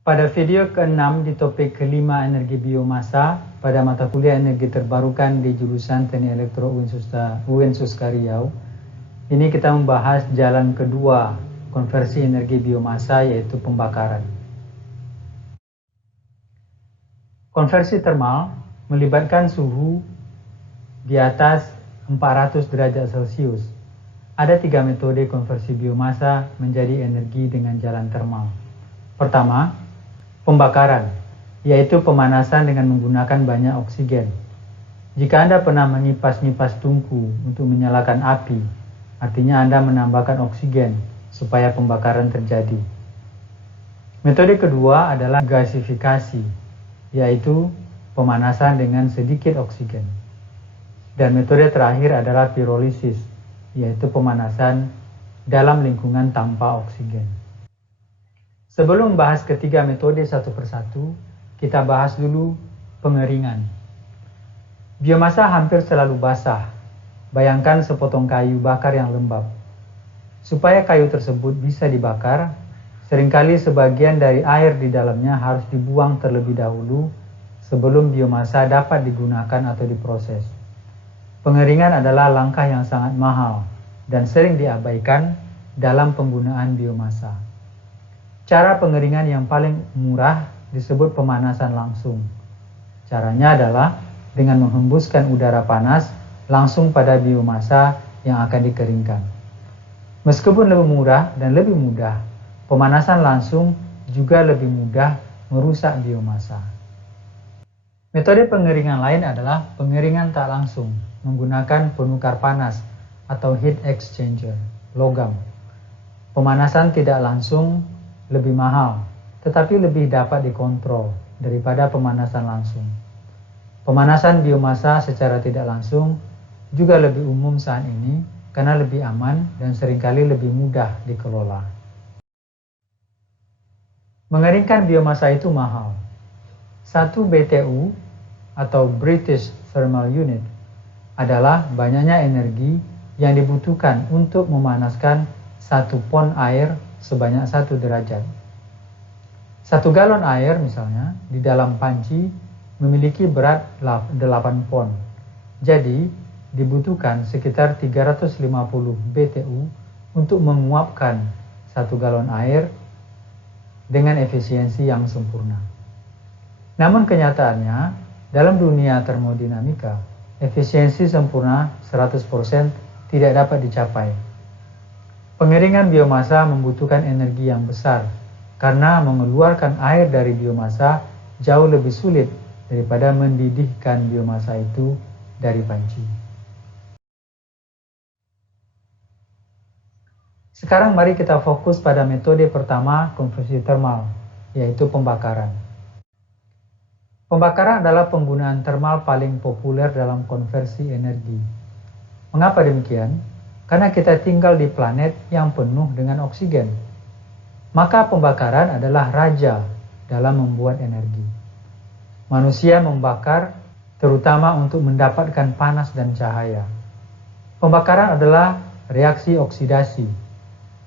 Pada video ke-6 di topik kelima energi biomasa pada mata kuliah energi terbarukan di jurusan Teknik Elektro UIN Suska Riau, ini kita membahas jalan kedua konversi energi biomasa, yaitu pembakaran. Konversi termal melibatkan suhu di atas 400 derajat Celcius. Ada 3 metode konversi biomasa menjadi energi dengan jalan termal. Pertama, pembakaran, yaitu pemanasan dengan menggunakan banyak oksigen. Jika Anda pernah menyipas-nyipas tungku untuk menyalakan api, artinya Anda menambahkan oksigen supaya pembakaran terjadi. Metode kedua adalah gasifikasi, yaitu pemanasan dengan sedikit oksigen. Dan metode terakhir adalah pirolisis, yaitu pemanasan dalam lingkungan tanpa oksigen. Sebelum membahas ketiga metode satu persatu, kita bahas dulu pengeringan. Biomasa hampir selalu basah. Bayangkan sepotong kayu bakar yang lembab. Supaya kayu tersebut bisa dibakar, seringkali sebagian dari air di dalamnya harus dibuang terlebih dahulu sebelum biomasa dapat digunakan atau diproses. Pengeringan adalah langkah yang sangat mahal dan sering diabaikan dalam penggunaan biomasa. Cara pengeringan yang paling murah disebut pemanasan langsung. Caranya adalah dengan menghembuskan udara panas langsung pada biomasa yang akan dikeringkan. Meskipun lebih murah dan lebih mudah, pemanasan langsung juga lebih mudah merusak biomasa. Metode pengeringan lain adalah pengeringan tak langsung menggunakan penukar panas atau heat exchanger, logam. Pemanasan tidak langsung lebih mahal, tetapi lebih dapat dikontrol daripada pemanasan langsung. Pemanasan biomasa secara tidak langsung juga lebih umum saat ini karena lebih aman dan seringkali lebih mudah dikelola. Mengeringkan biomasa itu mahal. 1 BTU atau British Thermal Unit adalah banyaknya energi yang dibutuhkan untuk memanaskan 1 pon air sebanyak 1 derajat. 1 galon air misalnya di dalam panci memiliki berat 8 pon. Jadi dibutuhkan sekitar 350 BTU untuk menguapkan 1 galon air dengan efisiensi yang sempurna. Namun kenyataannya dalam dunia termodinamika, efisiensi sempurna 100% tidak dapat dicapai. Pengeringan biomasa membutuhkan energi yang besar karena mengeluarkan air dari biomasa jauh lebih sulit daripada mendidihkan biomasa itu dari panci. Sekarang mari kita fokus pada metode pertama konversi termal, yaitu pembakaran. Pembakaran adalah penggunaan termal paling populer dalam konversi energi. Mengapa demikian? Karena kita tinggal di planet yang penuh dengan oksigen. Maka pembakaran adalah raja dalam membuat energi. Manusia membakar terutama untuk mendapatkan panas dan cahaya. Pembakaran adalah reaksi oksidasi.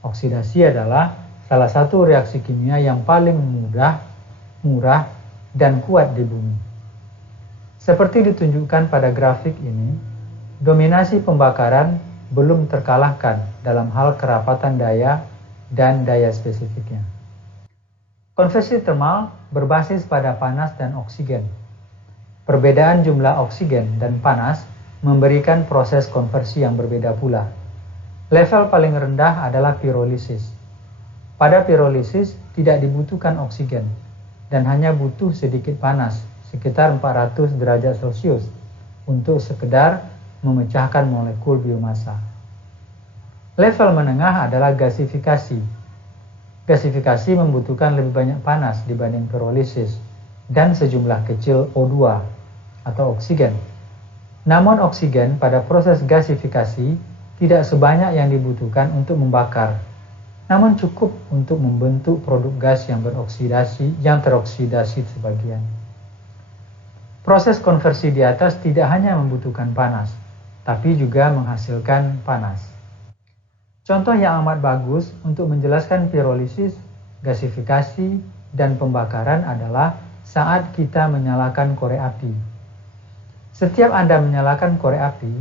Oksidasi adalah salah satu reaksi kimia yang paling mudah, murah, dan kuat di bumi. Seperti ditunjukkan pada grafik ini, dominasi pembakaran belum terkalahkan dalam hal kerapatan daya dan daya spesifiknya. Konversi termal berbasis pada panas dan oksigen. Perbedaan jumlah oksigen dan panas memberikan proses konversi yang berbeda pula. Level paling rendah adalah pirolisis. Pada pirolisis tidak dibutuhkan oksigen dan hanya butuh sedikit panas, sekitar 400 derajat Celcius, untuk sekedar memecahkan molekul biomasa. Level menengah adalah gasifikasi. Gasifikasi membutuhkan lebih banyak panas dibanding pirolisis dan sejumlah kecil O2 atau oksigen. Namun oksigen pada proses gasifikasi tidak sebanyak yang dibutuhkan untuk membakar, namun cukup untuk membentuk produk gas yang teroksidasi sebagian. Proses konversi di atas tidak hanya membutuhkan panas, tapi juga menghasilkan panas. Contoh yang amat bagus untuk menjelaskan pirolisis, gasifikasi, dan pembakaran adalah saat kita menyalakan korek api. Setiap Anda menyalakan korek api,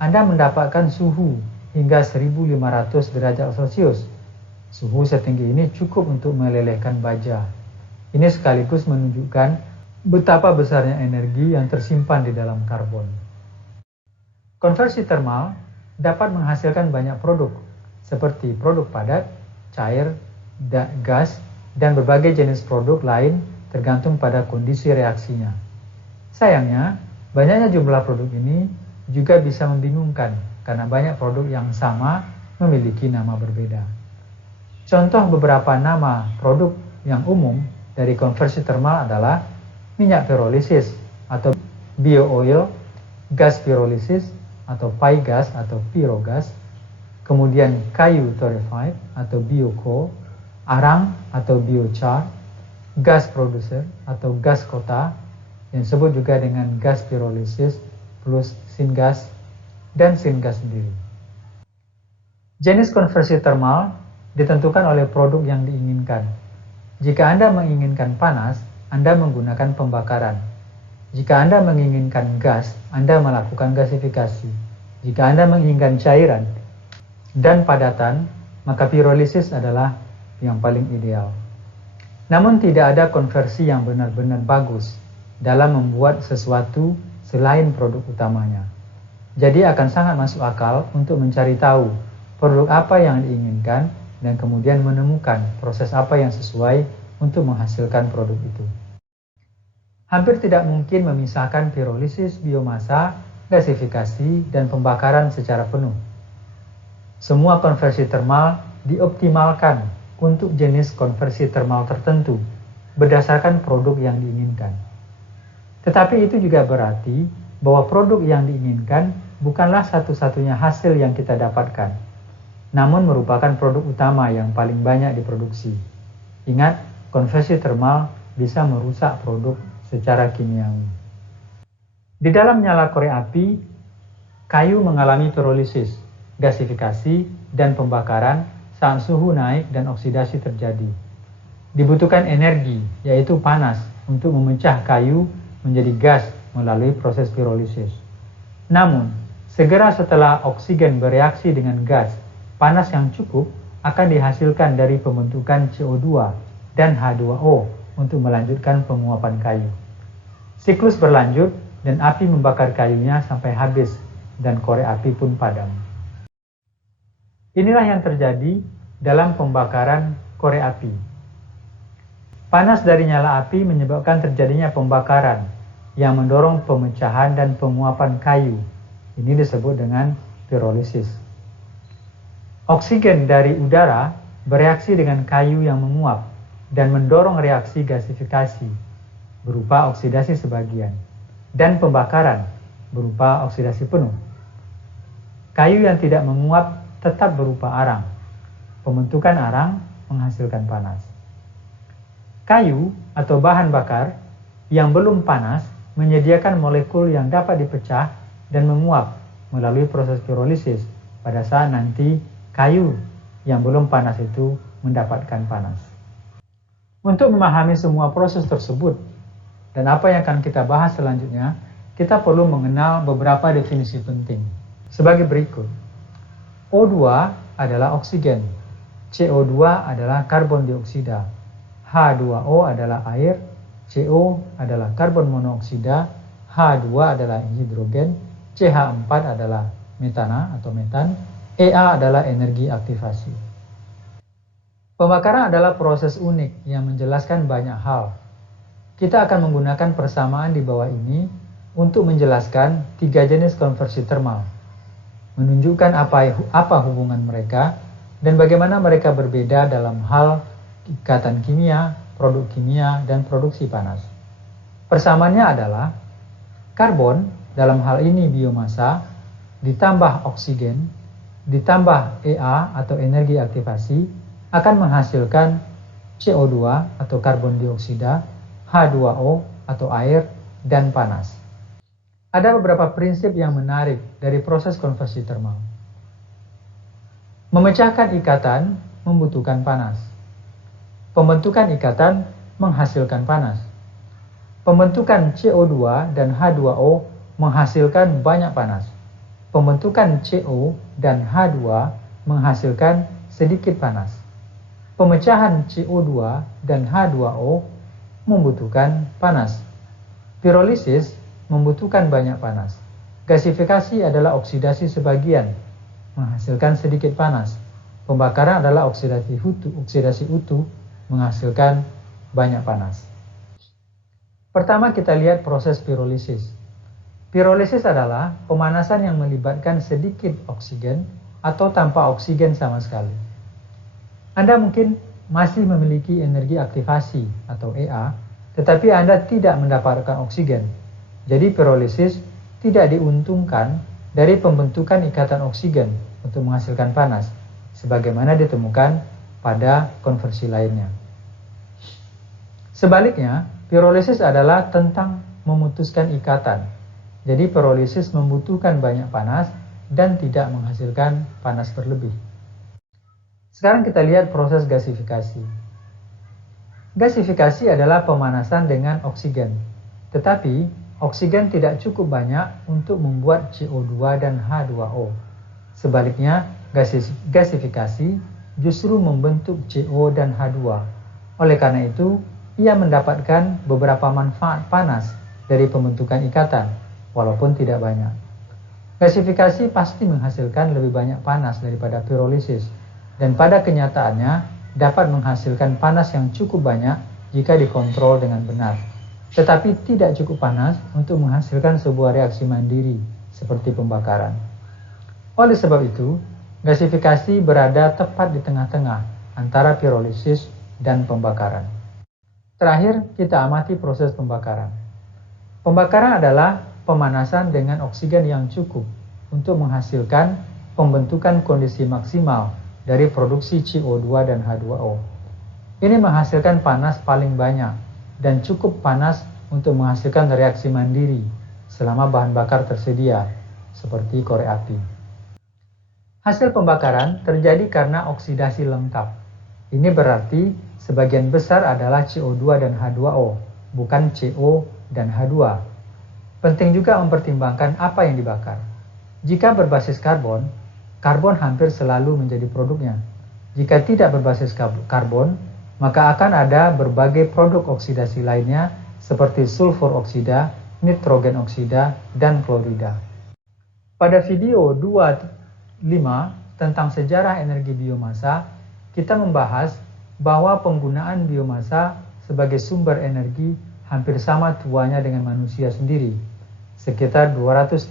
Anda mendapatkan suhu hingga 1500 derajat Celcius. Suhu setinggi ini cukup untuk melelehkan baja. Ini sekaligus menunjukkan betapa besarnya energi yang tersimpan di dalam karbon. Konversi termal dapat menghasilkan banyak produk, seperti produk padat, cair, gas, dan berbagai jenis produk lain tergantung pada kondisi reaksinya. Sayangnya, banyaknya jumlah produk ini juga bisa membingungkan karena banyak produk yang sama memiliki nama berbeda. Contoh beberapa nama produk yang umum dari konversi termal adalah minyak pirolisis atau bio-oil, gas pirolisis atau pi-gas atau pyrogas, kemudian kayu torrefied atau bio-coal, arang atau biochar, gas producer atau gas kota yang disebut juga dengan gas pirolisis plus syngas dan syngas sendiri. Jenis konversi termal ditentukan oleh produk yang diinginkan. Jika Anda menginginkan panas, Anda menggunakan pembakaran. Jika Anda menginginkan gas, Anda melakukan gasifikasi. Jika Anda menginginkan cairan dan padatan, maka pirolisis adalah yang paling ideal. Namun tidak ada konversi yang benar-benar bagus dalam membuat sesuatu selain produk utamanya. Jadi akan sangat masuk akal untuk mencari tahu produk apa yang diinginkan dan kemudian menemukan proses apa yang sesuai untuk menghasilkan produk itu. Hampir tidak mungkin memisahkan pirolisis biomasa, gasifikasi, dan pembakaran secara penuh. Semua konversi termal dioptimalkan untuk jenis konversi termal tertentu berdasarkan produk yang diinginkan. Tetapi itu juga berarti bahwa produk yang diinginkan bukanlah satu-satunya hasil yang kita dapatkan, namun merupakan produk utama yang paling banyak diproduksi. Ingat, konversi termal bisa merusak produk secara kimiawi. Di dalam nyala korek api, kayu mengalami pirolisis, gasifikasi, dan pembakaran saat suhu naik dan oksidasi terjadi. Dibutuhkan energi, yaitu panas, untuk memecah kayu menjadi gas melalui proses pirolisis. Namun, segera setelah oksigen bereaksi dengan gas, panas yang cukup akan dihasilkan dari pembentukan CO2 dan H2O untuk melanjutkan penguapan kayu. Siklus berlanjut dan api membakar kayunya sampai habis dan korek api pun padam. Inilah yang terjadi dalam pembakaran korek api. Panas dari nyala api menyebabkan terjadinya pembakaran yang mendorong pemecahan dan penguapan kayu. Ini disebut dengan pirolisis. Oksigen dari udara bereaksi dengan kayu yang menguap dan mendorong reaksi gasifikasi berupa oksidasi sebagian dan pembakaran berupa oksidasi penuh. Kayu yang tidak menguap tetap berupa arang. Pembentukan arang menghasilkan panas. Kayu atau bahan bakar yang belum panas menyediakan molekul yang dapat dipecah dan menguap melalui proses pirolisis pada saat nanti kayu yang belum panas itu mendapatkan panas. Untuk memahami semua proses tersebut dan apa yang akan kita bahas selanjutnya, kita perlu mengenal beberapa definisi penting. Sebagai berikut. O2 adalah oksigen, CO2 adalah karbon dioksida, H2O adalah air, CO adalah karbon monoksida, H2 adalah hidrogen, CH4 adalah metana atau metan, EA adalah energi aktivasi. Pembakaran adalah proses unik yang menjelaskan banyak hal. Kita akan menggunakan persamaan di bawah ini untuk menjelaskan 3 jenis konversi termal, menunjukkan apa hubungan mereka dan bagaimana mereka berbeda dalam hal ikatan kimia, produk kimia, dan produksi panas. Persamaannya adalah karbon, dalam hal ini biomasa, ditambah oksigen, ditambah EA atau energi aktivasi, akan menghasilkan CO2 atau karbon dioksida, H2O atau air, dan panas. Ada beberapa prinsip yang menarik dari proses konversi termal. Memecahkan ikatan membutuhkan panas. Pembentukan ikatan menghasilkan panas. Pembentukan CO2 dan H2O menghasilkan banyak panas. Pembentukan CO dan H2 menghasilkan sedikit panas. Pemecahan CO2 dan H2O membutuhkan panas. Pirolisis membutuhkan banyak panas. Gasifikasi adalah oksidasi sebagian, menghasilkan sedikit panas. Pembakaran adalah oksidasi utuh, menghasilkan banyak panas. Pertama kita lihat proses pirolisis. Pirolisis adalah pemanasan yang melibatkan sedikit oksigen atau tanpa oksigen sama sekali. Anda mungkin masih memiliki energi aktivasi atau EA, tetapi Anda tidak mendapatkan oksigen. Jadi pirolisis tidak diuntungkan dari pembentukan ikatan oksigen untuk menghasilkan panas, sebagaimana ditemukan pada konversi lainnya. Sebaliknya, pirolisis adalah tentang memutuskan ikatan. Jadi pirolisis membutuhkan banyak panas dan tidak menghasilkan panas berlebih. Sekarang kita lihat proses gasifikasi. Gasifikasi adalah pemanasan dengan oksigen, tetapi oksigen tidak cukup banyak untuk membuat CO2 dan H2O. Sebaliknya, gasifikasi justru membentuk CO dan H2. Oleh karena itu, ia mendapatkan beberapa manfaat panas dari pembentukan ikatan, walaupun tidak banyak. Gasifikasi pasti menghasilkan lebih banyak panas daripada pirolisis, dan pada kenyataannya dapat menghasilkan panas yang cukup banyak jika dikontrol dengan benar, tetapi tidak cukup panas untuk menghasilkan sebuah reaksi mandiri seperti pembakaran. Oleh sebab itu, gasifikasi berada tepat di tengah-tengah antara pirolisis dan pembakaran. Terakhir, kita amati proses pembakaran. Pembakaran adalah pemanasan dengan oksigen yang cukup untuk menghasilkan pembentukan kondisi maksimal dari produksi CO2 dan H2O. Ini menghasilkan panas paling banyak dan cukup panas untuk menghasilkan reaksi mandiri selama bahan bakar tersedia, seperti korek api. Hasil pembakaran terjadi karena oksidasi lengkap. Ini berarti sebagian besar adalah CO2 dan H2O, bukan CO dan H2. Penting juga mempertimbangkan apa yang dibakar. Jika berbasis karbon, karbon hampir selalu menjadi produknya. Jika tidak berbasis karbon, maka akan ada berbagai produk oksidasi lainnya seperti sulfur oksida, nitrogen oksida, dan klorida. Pada video 25 tentang sejarah energi biomasa, kita membahas bahwa penggunaan biomasa sebagai sumber energi hampir sama tuanya dengan manusia sendiri, sekitar 230.000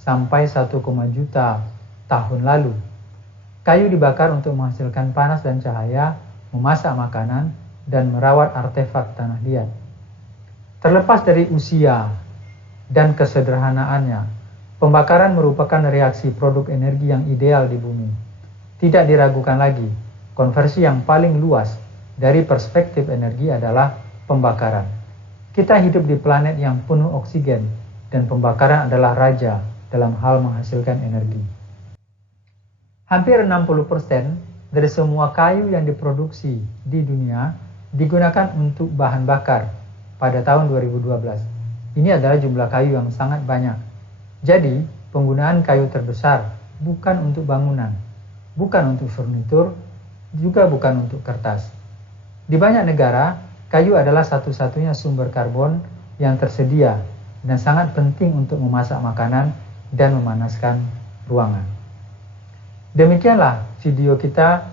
sampai 1,1 juta tahun lalu. Kayu dibakar untuk menghasilkan panas dan cahaya, memasak makanan, dan merawat artefak tanah liat. Terlepas dari usia dan kesederhanaannya, pembakaran merupakan reaksi produk energi yang ideal di bumi. Tidak diragukan lagi, konversi yang paling luas dari perspektif energi adalah pembakaran. Kita hidup di planet yang penuh oksigen, dan pembakaran adalah raja dalam hal menghasilkan energi. Hampir 60% dari semua kayu yang diproduksi di dunia digunakan untuk bahan bakar pada tahun 2012. Ini adalah jumlah kayu yang sangat banyak. Jadi, penggunaan kayu terbesar bukan untuk bangunan, bukan untuk furnitur, juga bukan untuk kertas. Di banyak negara, kayu adalah satu-satunya sumber karbon yang tersedia dan sangat penting untuk memasak makanan dan memanaskan ruangan. Demikianlah video kita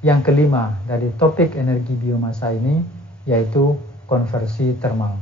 yang kelima dari topik energi biomasa ini, yaitu konversi termal.